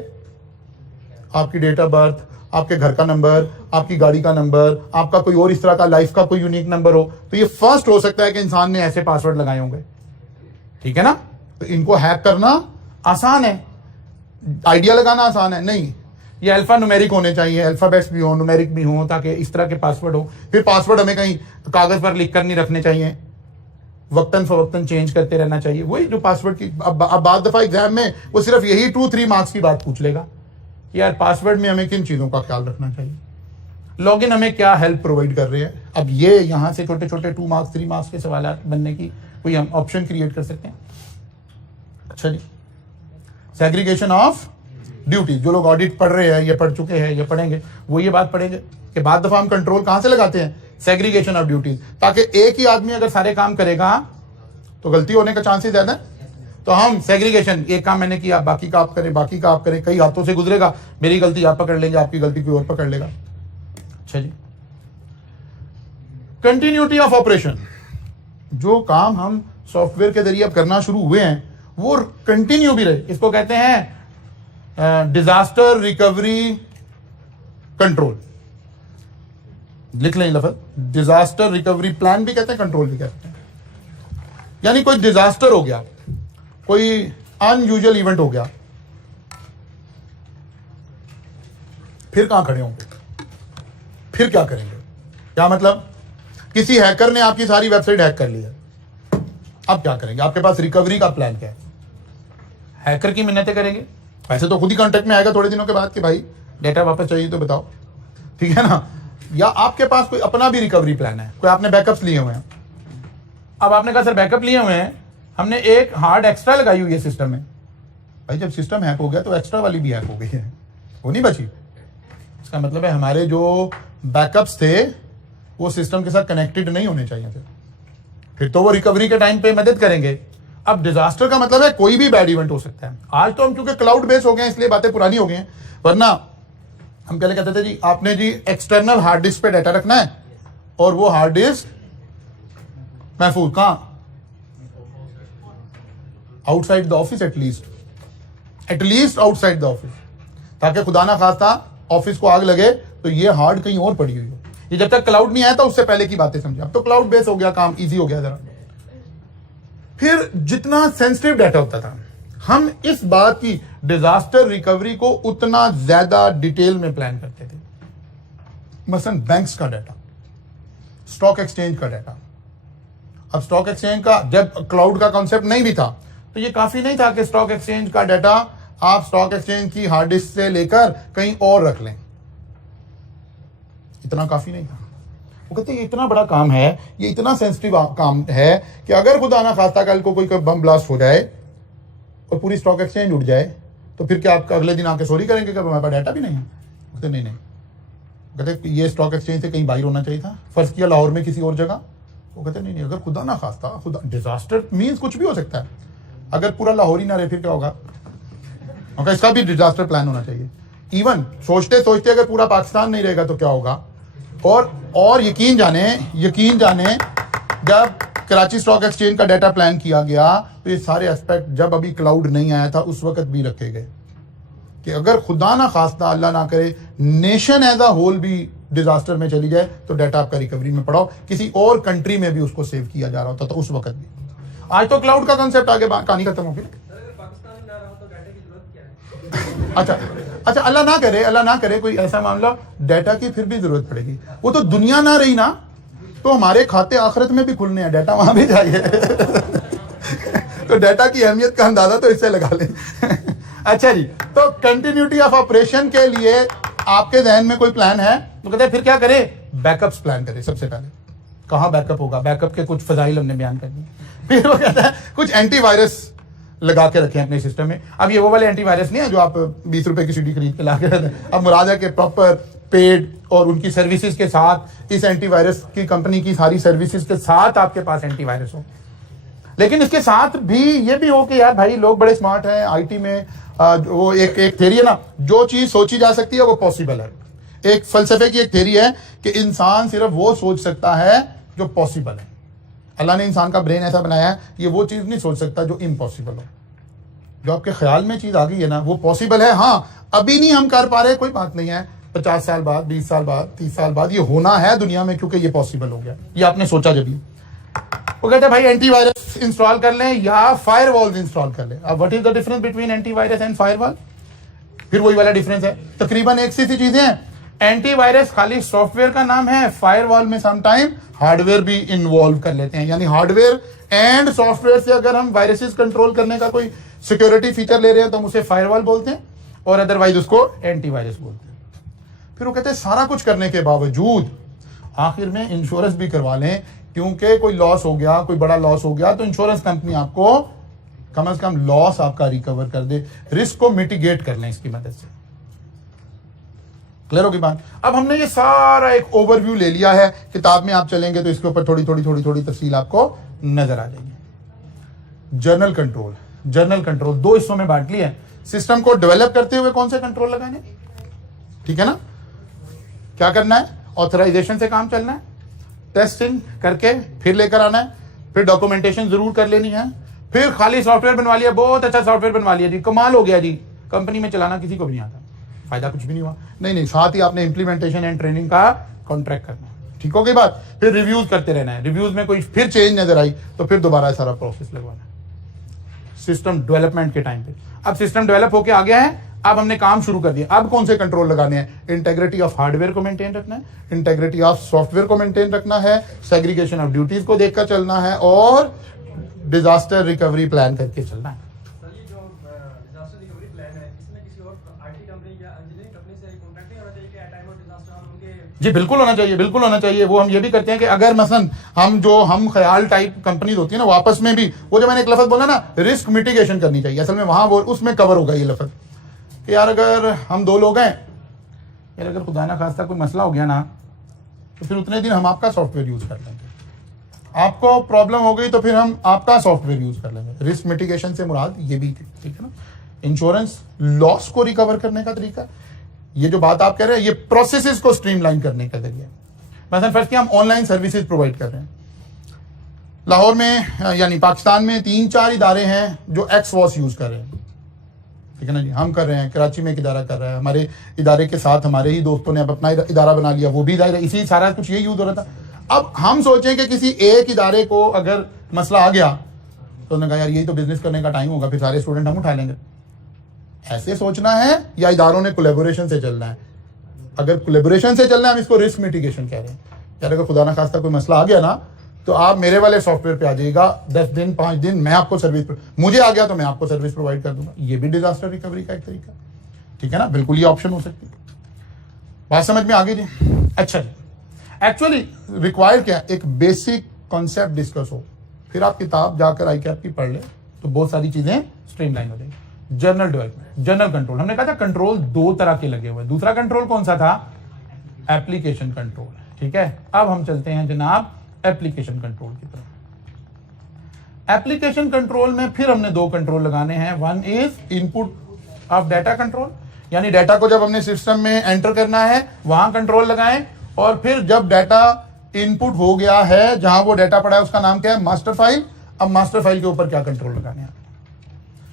आपकी डेट ऑफ बर्थ, आपके घर का नंबर, आपकी गाड़ी का नंबर, आपका कोई और इस तरह का लाइफ का कोई यूनिक नंबर हो, तो ये फर्स्ट हो सकता है कि इंसान ने ऐसे पासवर्ड लगाए होंगे। ठीक है ना? तो इनको हैक करना आसान है, आइडिया लगाना आसान है नहीं। ये अल्फा न्यूमेरिक होने चाहिए, अल्फाबेट्स भी हो, न्यूमेरिक भी हो, ताकि इस तरह के पासवर्ड हो। फिर पासवर्ड हमें कहीं कागज पर लिख कर नहीं रखने चाहिए, वक्तन फवक्तन चेंज करते रहना चाहिए। वही जो पासवर्ड की अब बाद दफा एग्जाम में वो सिर्फ यही 2-3 मार्क्स की बात पूछ लेगा कि यार पासवर्ड में हमें किन चीजों का ख्याल रखना चाहिए, लॉगिन हमें क्या हेल्प प्रोवाइड कर रहे हैं। अब ये यहां से छोटे छोटे 2 मार्क्स 3 मार्क्स के सवाल बनने की कोई हम ऑप्शन क्रिएट कर सकते हैं। अच्छा जी, सेग्रीगेशन ऑफ ड्यूटी। जो लोग ऑडिट पढ़ रहे हैं, ये पढ़ चुके हैं, ये पढ़ेंगे, वो ये बात पढ़ेंगे कि बाद दफा हम कंट्रोल कहां से लगाते हैं, सेग्रीगेशन ऑफ ड्यूटीज, ताकि एक ही आदमी अगर सारे काम करेगा तो गलती होने का चांसेस ज्यादा है। तो हम सेग्रीगेशन, एक काम मैंने किया, बाकी का आप करें, बाकी का आप करें, कई हाथों से गुजरेगा, मेरी गलती आप पकड़ लेंगे, आपकी गलती कोई और पकड़ लेगा। अच्छा जी, कंटिन्यूटी ऑफ ऑपरेशन। जो काम हम सॉफ्टवेयर के जरिए अब करना शुरू हुए हैं वो कंटिन्यू भी रहे। इसको कहते हैं डिजास्टर रिकवरी कंट्रोल। लिख लें लफ्ज, डिजास्टर रिकवरी प्लान भी कहते हैं, कंट्रोल भी कहते हैं। यानी कोई डिजास्टर हो गया, कोई अनयूजुअल इवेंट हो गया, फिर कहां खड़े होंगे, फिर क्या करेंगे? क्या मतलब? किसी हैकर ने आपकी सारी वेबसाइट हैक कर ली है, अब क्या करेंगे? आपके पास रिकवरी का प्लान क्या है? हैकर की मिन्नतें करेंगे? वैसे तो खुद ही कांटेक्ट में आएगा थोड़े दिनों के बाद कि भाई डेटा वापस चाहिए तो बताओ, ठीक है ना? या आपके पास कोई अपना भी रिकवरी प्लान है, कोई आपने बैकअप्स लिए हुए हैं। अब आपने कहा सर बैकअप लिए हुए हैं, हमने एक हार्ड एक्स्ट्रा लगाई हुई है सिस्टम में। भाई जब सिस्टम हैक हो गया तो एक्स्ट्रा वाली भी हैक हो गई है, वो नहीं बची। इसका मतलब है हमारे जो बैकअप्स थे वो सिस्टम के साथ कनेक्टेड नहीं होने चाहिए थे, फिर तो वो रिकवरी के टाइम पे मदद करेंगे। अब डिजास्टर का मतलब है कोई भी बैड इवेंट हो सकता है। आज तो हम क्योंकि क्लाउड बेस हो गए हैं इसलिए बातें पुरानी हो गई हैं, वरना हम पहले कहते थे जी आपने जी एक्सटर्नल हार्ड डिस्क पे डाटा रखना है और वो हार्ड डिस्क महफूज कहां, outside the office, at least outside the office, ताकि खुदा ना खास्ता ऑफिस को आग लगे तो ये हार्ड कहीं और पड़ी हुई हो। ये जब तक क्लाउड नहीं आया था उससे पहले की बातें समझे। अब तो क्लाउड बेस हो गया, काम इजी हो गया जरा। फिर जितना सेंसिटिव डाटा होता था, हम इस बात की डिजास्टर रिकवरी को उतना ज्यादा डिटेल में प्लान करते थे। मसलन बैंक्स का डाटा, स्टॉक एक्सचेंज का डाटा। अब स्टॉक एक्सचेंज का जब क्लाउड का कॉन्सेप्ट नहीं भी था तो ये काफी नहीं था कि स्टॉक एक्सचेंज का डाटा आप स्टॉक एक्सचेंज की हार्ड डिस्क से लेकर कहीं और रख लें, इतना काफी नहीं था। वो कहते हैं इतना बड़ा काम है, ये इतना सेंसिटिव काम है कि अगर खुदा ना खास्ता कल को कोई बम ब्लास्ट हो जाए और पूरी स्टॉक एक्सचेंज उड़ जाए तो फिर क्या आप अगले दिन आके सॉरी करेंगे कि हमारे पास डाटा भी नहीं है? कहते नहीं। कहते ये स्टॉक एक्सचेंज से कहीं बाहर होना चाहिए था, फर्ज किया लाहौर में किसी और जगह। वो कहते नहीं, अगर खुदा ना खास्ता, खुदा डिजास्टर मीन्स कुछ भी हो सकता है, अगर पूरा लाहौर ही ना रहे फिर क्या होगा? okay, इसका भी डिजास्टर प्लान होना चाहिए। इवन सोचते सोचते अगर पूरा पाकिस्तान नहीं रहेगा तो क्या होगा? और यकीन जाने जब कराची स्टॉक एक्सचेंज का डाटा प्लान किया गया तो ये सारे एस्पेक्ट जब अभी क्लाउड नहीं आया था उस वक्त भी रखे गए कि अगर खुदा ना खास्ता अल्लाह ना करे नेशन एज अ होल भी डिजास्टर में चली जाए तो डाटा आपका रिकवरी में पड़ा हो, किसी और कंट्री में भी उसको सेव किया जा रहा होता था उस वक्त भी। आज तो क्लाउड का कंसेप्ट आगे कहानी खत्म हो गई। अच्छा अच्छा, अल्लाह ना करे कोई ऐसा मामला, डाटा की फिर भी जरूरत पड़ेगी। वो तो दुनिया ना रही ना, तो हमारे खाते आखिरत में भी खुलने हैं, डाटा वहां भी जाइए। तो डाटा की अहमियत का अंदाजा तो इससे लगा लें। अच्छा जी, तो कंटिन्यूटी ऑफ ऑपरेशन के लिए आपके जहन में कोई प्लान है तो कहते हैं फिर क्या करें, बैकअप्स प्लान करें। सबसे पहले कहाँ बैकअप होगा, बैकअप के कुछ फजाइल हमने बयान कर दिए। फिर वो कहता है कुछ एंटीवायरस लगा के रखें अपने सिस्टम में। अब ये वो वाले एंटीवायरस नहीं है जो आप 20 रुपए की सीडी खरीद के ला के रखते हैं। अब मुराद है कि प्रॉपर पेड और उनकी सर्विसेज के साथ, इस एंटीवायरस की कंपनी की सारी सर्विसेज के साथ आपके पास एंटीवायरस हो। लेकिन इसके साथ भी ये भी हो कि यार भाई लोग बड़े स्मार्ट हैं आईटी में, वो एक थ्योरी है ना, जो चीज सोची जा सकती है वो पॉसिबल है। एक फलसफे की एक थ्योरी है कि इंसान सिर्फ वो सोच सकता है जो पॉसिबल है। अल्लाह ने इंसान का ब्रेन ऐसा बनाया है, ये वो चीज नहीं सोच सकता जो इम्पॉसिबल हो। जो आपके ख्याल में चीज आ गई है ना, वो पॉसिबल है। हाँ, अभी नहीं हम कर पा रहे, कोई बात नहीं है, 50 साल बाद, 20 साल बाद, 30 साल बाद ये होना है दुनिया में, क्योंकि ये पॉसिबल हो गया। ये आपने सोचा जब ये वो कहते हैं भाई एंटीवायरस इंस्टॉल कर लें या फायरवॉल्स इंस्टॉल कर लें। अब what is the difference between antivirus and firewall? फिर वही वाला डिफरेंस है, तकरीबन एक सी चीजें हैं। एंटीवायरस खाली सॉफ्टवेयर का नाम है, फायरवॉल में समटाइम हार्डवेयर भी इन्वॉल्व कर लेते हैं। यानी हार्डवेयर एंड सॉफ्टवेयर से अगर हम वायरसेस कंट्रोल करने का कोई सिक्योरिटी फीचर ले रहे हैं तो हम उसे फायरवॉल बोलते हैं, और अदरवाइज उसको एंटीवायरस बोलते हैं। फिर वो कहते हैं सारा कुछ करने के बावजूद आखिर में इंश्योरेंस भी करवा लें, क्योंकि कोई लॉस हो गया, कोई बड़ा लॉस हो गया तो इंश्योरेंस कंपनी आपको कम से कम लॉस आपका रिकवर कर दे, रिस्क को मिटिगेट कर लें इसकी मदद से। क्लियर होगी बात? अब हमने ये सारा एक ओवरव्यू ले लिया है, किताब में आप चलेंगे तो इसके ऊपर थोड़ी थोड़ी तफसील आपको नजर आ जाएगी। जर्नल कंट्रोल दो हिस्सों में बांट लिया है। सिस्टम को डेवलप करते हुए कौन से कंट्रोल लगाने, ठीक है ना, क्या करना है, ऑथराइजेशन से काम चलना है, टेस्टिंग करके फिर लेकर आना है, फिर डॉक्यूमेंटेशन जरूर कर लेनी है, फिर खाली सॉफ्टवेयर बनवा लिया, बहुत अच्छा सॉफ्टवेयर बनवा लिया जी, कमाल हो गया जी, कंपनी में चलाना किसी को भी नहीं आता, फायदा कुछ भी नहीं हुआ। नहीं, साथ ही आपने इंप्लीमेंटेशन एंड ट्रेनिंग का कॉन्ट्रैक्ट करना है, ठीक हो गई बात। फिर रिव्यूज करते रहना है, रिव्यूज में कोई फिर चेंज नजर आई तो फिर दोबारा सारा प्रोसेस लगवाना है सिस्टम डेवलपमेंट के टाइम पे। अब सिस्टम डेवलप होके आ गया है, अब हमने काम शुरू कर दिया। अब कौन से कंट्रोल लगाने हैं? इंटेग्रिटी ऑफ हार्डवेयर को मेंटेन रखना है, इंटेग्रिटी ऑफ सॉफ्टवेयर को मेंटेन रखना है, सेग्रीगेशन ऑफ ड्यूटीज को देखकर चलना है, और डिजास्टर रिकवरी प्लान करके चलना है। जी बिल्कुल होना चाहिए, बिल्कुल होना चाहिए। वो हम ये भी करते हैं कि अगर मसलन हम ख्याल टाइप कंपनी होती है ना, वापस में भी वो जो मैंने एक लफ्ज बोला ना, रिस्क मिटिगेशन करनी चाहिए, असल में वहां वो उसमें कवर होगा ये लफ्ज कि यार अगर हम दो लोग हैं, यार अगर खुदा ना खास्ता कोई मसला हो गया ना, तो फिर उतने दिन हम आपका सॉफ्टवेयर यूज कर लेंगे। आपको प्रॉब्लम हो गई तो फिर हम आपका सॉफ्टवेयर यूज कर लेंगे। रिस्क मिटिगेशन से मुराद ये भी, ठीक है ना, इंश्योरेंस लॉस को रिकवर करने का तरीका। ये जो बात आप कह रहे हैं, ये प्रोसेसेस को स्ट्रीमलाइन करने का जरिए। मतलब फर्स्ट हम ऑनलाइन सर्विसेज प्रोवाइड कर रहे हैं। लाहौर में यानी पाकिस्तान में 3-4 इदारे हैं जो एक्सवॉस यूज कर रहे हैं, ठीक है ना जी, हम कर रहे हैं, कराची में एक इदारा कर रहा है, हमारे इदारे के साथ हमारे ही दोस्तों ने अब अपना इदारा बना लिया, वो भी इदारा, इसी सारा कुछ ये यूज हो रहा था। अब हम सोचें कि किसी एक इदारे को अगर मसला आ गया तो उन्होंने कहा यार यही तो बिजनेस करने का टाइम होगा, फिर सारे स्टूडेंट हम उठा लेंगे। ऐसे सोचना है या इदारों ने कोलैबोरेशन से चलना है? अगर कोलैबोरेशन से चलना है, हम इसको रिस्क मिटिगेशन कह रहे हैं। यार अगर खुदा ना खास्ता कोई मसला आ गया ना, तो आप मेरे वाले सॉफ्टवेयर पे आ जाइएगा, 10 दिन 5 दिन मैं आपको सर्विस, मुझे आ गया तो मैं आपको सर्विस प्रोवाइड कर दूंगा। ये भी डिजास्टर रिकवरी का एक तरीका, ठीक है ना, बिल्कुल ये ऑप्शन हो सकती है। बात समझ में आ गई जी? अच्छा जी, एक्चुअली रिक्वायर्ड क्या, एक बेसिक कॉन्सेप्ट डिस्कस हो, फिर आप किताब जाकर ICAP की पढ़ ले तो बहुत सारी चीजें स्ट्रीमलाइन हो जाएगी। जर्नल डेवलपमेंट, जर्नल कंट्रोल, हमने कहा था कंट्रोल 2 तरह के लगे हुए। दूसरा कंट्रोल कौन सा था? एप्लीकेशन कंट्रोल, ठीक है। अब हम चलते हैं जनाब एप्लीकेशन कंट्रोल की तरफ। एप्लीकेशन कंट्रोल में फिर हमने 2 कंट्रोल लगाने हैं। One is input of data control, यानी डाटा को जब हमने सिस्टम में एंटर करना है वहां कंट्रोल लगाएं, और फिर जब डाटा इनपुट हो गया है, जहां वो डाटा पड़ा है उसका नाम क्या है? Master file. अब मास्टर फाइल के ऊपर क्या कंट्रोल लगाने हैं?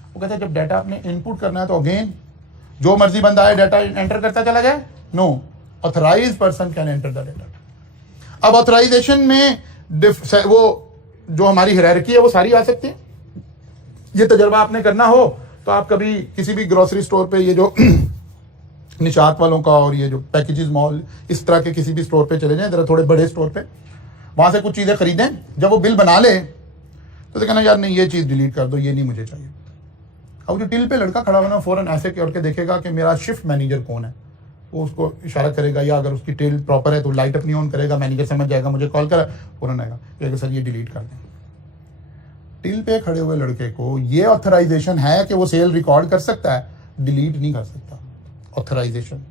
वो कहते हैं जब डाटा आपने इनपुट करना है तो अगेन जो मर्जी बंदा है डाटा एंटर करता चला जाए? No, authorised person can enter the data. अब ऑथराइजेशन में वो जो हमारी हायरार्की है वो सारी आ सकती है। ये तजर्बा आपने करना हो तो आप कभी किसी भी ग्रोसरी स्टोर पे, ये जो निशात वालों का और ये जो पैकेजेस मॉल, इस तरह के किसी भी स्टोर पे चले जाएं, जरा थोड़े बड़े स्टोर पे, वहां से कुछ चीजें खरीदें। जब वो बिल बना ले तो कहना यार नहीं, ये चीज डिलीट कर दो, ये नहीं मुझे चाहिए। अब जो टिल पे लड़का खड़ा होना फौरन ऐसे करके देखेगा कि मेरा शिफ्ट मैनेजर कौन है, वो उसको इशारा करेगा, या अगर उसकी टिल प्रॉपर है तो लाइट अपनी ऑन करेगा, मैनेजर समझ जाएगा, मुझे कॉल करा, फौरन आएगा कि सर ये डिलीट कर दें। टिल पे खड़े हुए लड़के को ये ऑथराइजेशन है कि वो सेल रिकॉर्ड कर सकता है, डिलीट नहीं कर सकता। ऑथराइजेशन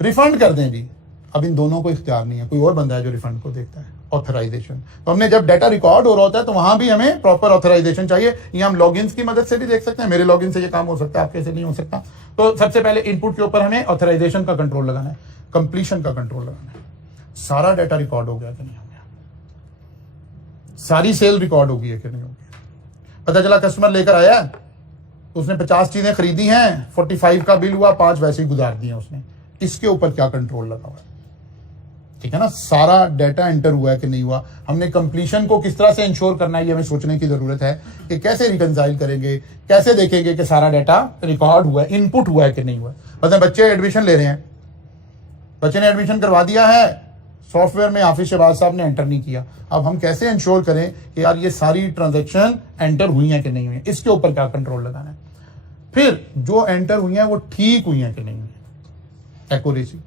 रिफंड कर दें जी, अब इन दोनों को इख्तियार नहीं है, कोई और बंदा है जो रिफंड को देखता है। ऑथराइजेशन तो हमने जब डाटा रिकॉर्ड हो रहा होता है तो वहां भी हमें प्रॉपर ऑथराइजेशन चाहिए। ये हम लॉगिन्स की मदद से भी देख सकते हैं, मेरे लॉगिन से ये काम हो सकता है, आपके से नहीं हो सकता। तो सबसे पहले इनपुट के ऊपर हमें ऑथराइजेशन का कंट्रोल लगाना है, कंप्लीशन का कंट्रोल लगाना है। सारा डाटा रिकॉर्ड हो गया कि नहीं हो गया, सारी सेल रिकॉर्ड हो गई है कि नहीं हो गया। पता चला कस्टमर लेकर आया, उसने 50 चीजें खरीदी हैं, 45 का बिल हुआ, 5 वैसे ही गुजार दिए उसने। इसके ऊपर क्या कंट्रोल लगा हुआ है, ठीक है ना। सारा डाटा एंटर हुआ है कि नहीं हुआ, हमने कंप्लीशन को किस तरह से इंश्योर करना है, ये हमें सोचने की जरूरत है कि कैसे रिकंसाइल करेंगे, कैसे देखेंगे कि सारा डाटा रिकॉर्ड हुआ है, इनपुट हुआ है कि नहीं हुआ है। मतलब बच्चे एडमिशन ले रहे हैं, बच्चे ने एडमिशन करवा दिया है, सॉफ्टवेयर में हाफिज शहबाज साहब ने एंटर नहीं किया। अब हम कैसे इंश्योर करें कि यार ये सारी ट्रांजैक्शन एंटर हुई है कि नहीं हुई है, इसके ऊपर क्या कंट्रोल लगाना है। फिर जो एंटर हुई है वो ठीक हुई है कि नहीं हुई है, एक्यूरेसी।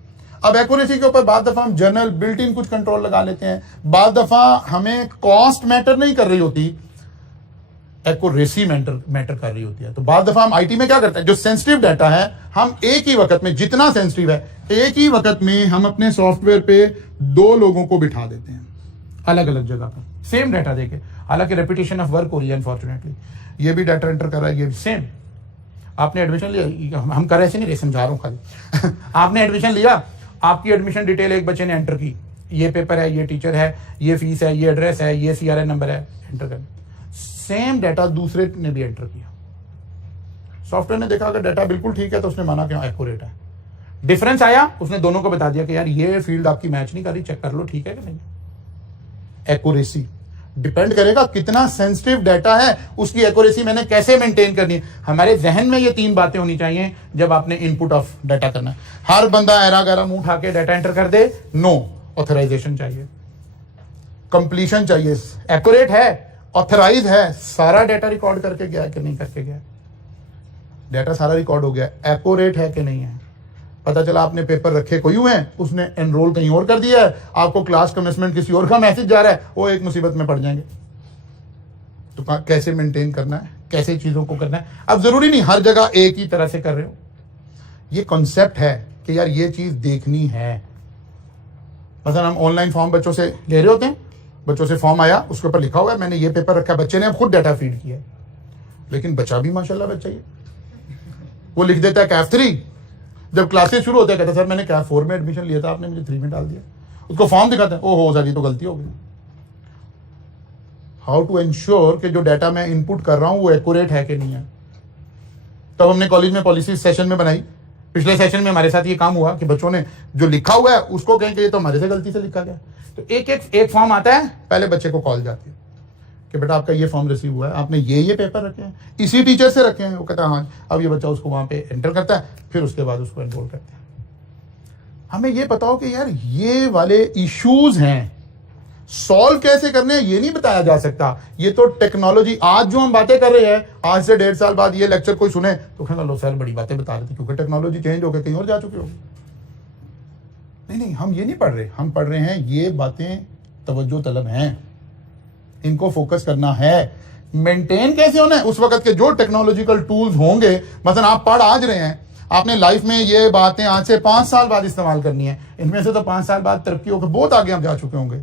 अब एक्यूरेसी के ऊपर बाद दफा हम जनरल बिल्ट इन कुछ कंट्रोल लगा लेते हैं, बाद दफा हमें कॉस्ट मैटर नहीं कर रही होती, एक्यूरेसी मैटर कर रही होती है। तो बाद दफा हम आईटी में क्या करते हैं, जो सेंसिटिव डाटा है हम एक ही वक्त में, जितना सेंसिटिव है एक ही वक्त में हम अपने सॉफ्टवेयर पे 2 लोगों को बिठा देते हैं अलग अलग जगह पर, सेम डाटा देके। हालांकि रेपिटेशन ऑफ वर्क हो रही है अनफॉर्चुनेटली, ये भी डाटा एंटर कर रहा है, ये भी सेम। आपने एडमिशन लिया, हम कर ऐसे नहीं रहे, समझा रहा हूं खाली आपने एडमिशन लिया, आपकी एडमिशन डिटेल एक बच्चे ने एंटर की, ये पेपर है, ये टीचर है, ये फीस है, ये एड्रेस है, ये CRN नंबर है, एंटर कर। सेम डाटा दूसरे ने भी एंटर किया, सॉफ्टवेयर ने देखा अगर डाटा बिल्कुल ठीक है तो उसने माना कि एक्यूरेट है। डिफरेंस आया, उसने दोनों को बता दिया कि यार ये फील्ड आपकी मैच नहीं कर रही, चेक कर लो ठीक है कि नहीं। एक्यूरेसी डिपेंड करेगा कितना सेंसिटिव डाटा है, उसकी एक्यूरेसी मैंने कैसे मेंटेन करनी है। हमारे जहन में ये 3 बातें होनी चाहिए जब आपने इनपुट ऑफ डाटा करना है। हर बंदा ऐरा गैरा मुंह उठा के डाटा एंटर कर दे, नो। ऑथराइजेशन चाहिए, कंप्लीशन चाहिए, एक्यूरेट है, ऑथराइज है, सारा डाटा रिकॉर्ड करके गया कि नहीं करके गया, डाटा सारा रिकॉर्ड हो गया, एक्यूरेट है कि नहीं है। पता चला आपने पेपर रखे कोई हुए हैं, उसने एनरोल कहीं और कर दिया है, आपको क्लास कमिटमेंट किसी और का मैसेज जा रहा है, वो एक मुसीबत में पड़ जाएंगे। तो कैसे मेंटेन करना है, कैसे चीजों को करना है। अब जरूरी नहीं हर जगह एक ही तरह से कर रहे हो, ये कॉन्सेप्ट है कि यार ये चीज देखनी है। मतलब हम ऑनलाइन फॉर्म बच्चों से ले रहे होते हैं, बच्चों से फॉर्म आया, उसके ऊपर लिखा हुआ है मैंने ये पेपर रखा, बच्चे ने खुद डाटा फीड किया, लेकिन बच्चा भी माशाल्लाह बच्चा ही, वो लिख देता है कैफ 3। जब क्लासेस शुरू होते हैं कहता सर मैंने कैफ 4 में एडमिशन लिया था, आपने मुझे 3 में डाल दिया। उसको फॉर्म दिखाते हैं, ओहो सर ये तो गलती हो गई। हाउ टू एंश्योर कि जो डाटा मैं इनपुट कर रहा हूं वो एक्यूरेट है कि नहीं है। तब हमने कॉलेज में पॉलिसी सेशन में बनाई, पिछले सेशन में हमारे साथ ये काम हुआ कि बच्चों ने जो लिखा हुआ है उसको कहें कि ये तो हमारे से गलती से लिखा गया। तो एक फॉर्म आता है, पहले बच्चे को कॉल जाती है कि बेटा आपका ये फॉर्म रिसीव हुआ है, आपने ये पेपर रखे हैं, इसी टीचर से रखे हैं। वो कहता है हाँ। अब ये बच्चा उसको वहां पे एंटर करता है, फिर उसके बाद उसको एनरोल करते हैं। हमें ये बताओ कि यार ये वाले इश्यूज हैं, सॉल्व कैसे करने हैं ये नहीं बताया जा सकता। ये तो टेक्नोलॉजी, आज जो हम बातें कर रहे हैं, आज से 1.5 साल बाद ये लेक्चर कोई सुने तो कहना लो सर बड़ी बातें बता रहे थे, क्योंकि टेक्नोलॉजी चेंज हो गई, कहीं और जा चुकी होगी। नहीं, हम ये नहीं पढ़ रहे, हम पढ़ रहे हैं ये बातें तवज्जो तलब हैं, इनको फोकस करना है। मेंटेन कैसे होना है, उस वक्त के जो टेक्नोलॉजिकल टूल्स होंगे, मतलब आप पढ़ आज रहे हैं, आपने लाइफ में ये बातें आज से 5 साल बाद इस्तेमाल करनी है। इनमें से तो 5 साल बाद तरक्की होकर बहुत आगे हम जा चुके होंगे,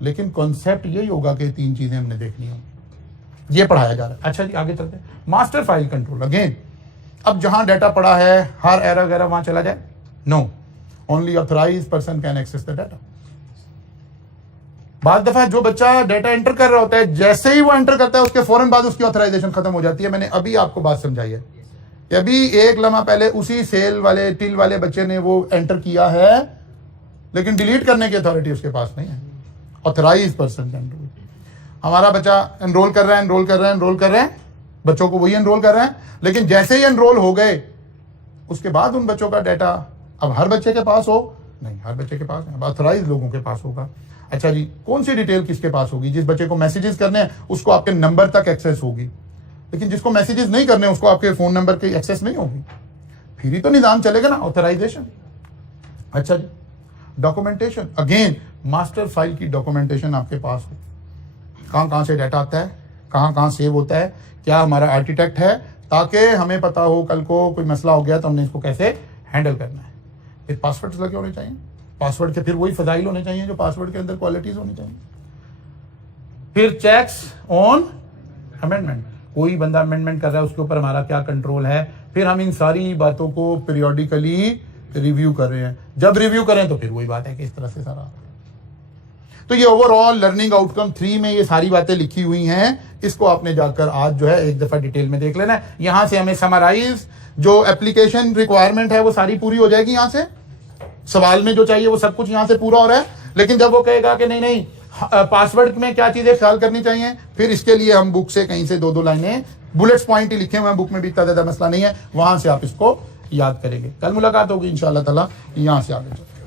लेकिन कॉन्सेप्ट यही होगा कि 3 चीजें हमने देखनी होंगी। ये पढ़ाया जा रहा है। अच्छा जी आगे चलते हैं। मास्टर फाइल कंट्रोल अगेन, अब जहां डाटा पड़ा है हर एरर वगैरह वहां चला जाए, no, only authorised person can access the data. बाद दफा जो बच्चा डाटा एंटर कर रहा होता है, जैसे ही वो एंटर करता है उसके फौरन बाद उसकी ऑथराइजेशन खत्म हो जाती है। मैंने अभी आपको बात समझाई है, अभी एक लम्हा पहले उसी सेल वाले टिल वाले बच्चे ने वो एंटर किया है, लेकिन डिलीट करने की अथॉरिटी उसके पास नहीं है। Authorised person can do it. हमारा बच्चा एनरोल कर रहा है, बच्चों को वही एनरोल कर रहे हैं, लेकिन जैसे ही एनरोल हो गए उसके बाद उन बच्चों का डाटा अब हर बच्चे के पास हो नहीं, हर बच्चे के पास अब ऑथराइज लोगों के पास होगा। अच्छा जी, कौन सी डिटेल किसके पास होगी? जिस बच्चे को मैसेजेस करने हैं उसको आपके नंबर तक एक्सेस होगी, लेकिन जिसको मैसेजेस नहीं करने उसको आपके फोन नंबर की एक्सेस नहीं होगी। फिर ही तो निजाम चलेगा ना, ऑथराइजेशन। अच्छा जी, डॉक्यूमेंटेशन, अगेन मास्टर फाइल की डॉक्यूमेंटेशन आपके पास हो, कहाँ से डाटा आता है, कहाँ सेव होता है, क्या हमारा आर्किटेक्ट है, ताकि हमें पता हो कल को कोई मसला हो गया तो हमने इसको कैसे हैंडल करना है। फिर पासवर्ड्स लगे होने चाहिए, पासवर्ड के फिर वही फजाइल होने चाहिए जो पासवर्ड के अंदर क्वालिटीज होनी चाहिए। फिर चेक्स ऑन अमेंडमेंट, कोई बंदा अमेंडमेंट कर रहा है उसके ऊपर हमारा क्या कंट्रोल है। फिर हम इन सारी बातों को पीरियोडिकली रिव्यू कर रहे हैं, जब रिव्यू करें तो फिर वही बात है कि इस तरह से सारा। तो ये ओवरऑल लर्निंग आउटकम 3 में ये सारी बातें लिखी हुई हैं, इसको आपने जाकर आज जो है एक दफा डिटेल में देख लेना है। यहां से हमें समराइज जो एप्लीकेशन रिक्वायरमेंट है वो सारी पूरी हो जाएगी। यहां से सवाल में जो चाहिए वो सब कुछ यहां से पूरा हो रहा है, लेकिन जब वो कहेगा कि नहीं नहीं पासवर्ड में क्या चीजें ख्याल करनी चाहिए, फिर इसके लिए हम बुक से कहीं से 2-2 लाइनें बुलेट्स पॉइंट ही लिखे हुए हैं, बुक में भी इतना ज्यादा मसला नहीं है, वहां से आप इसको याद करेंगे। कल मुलाकात होगी इंशाअल्लाह ताला, यहां से आगे चलते हैं।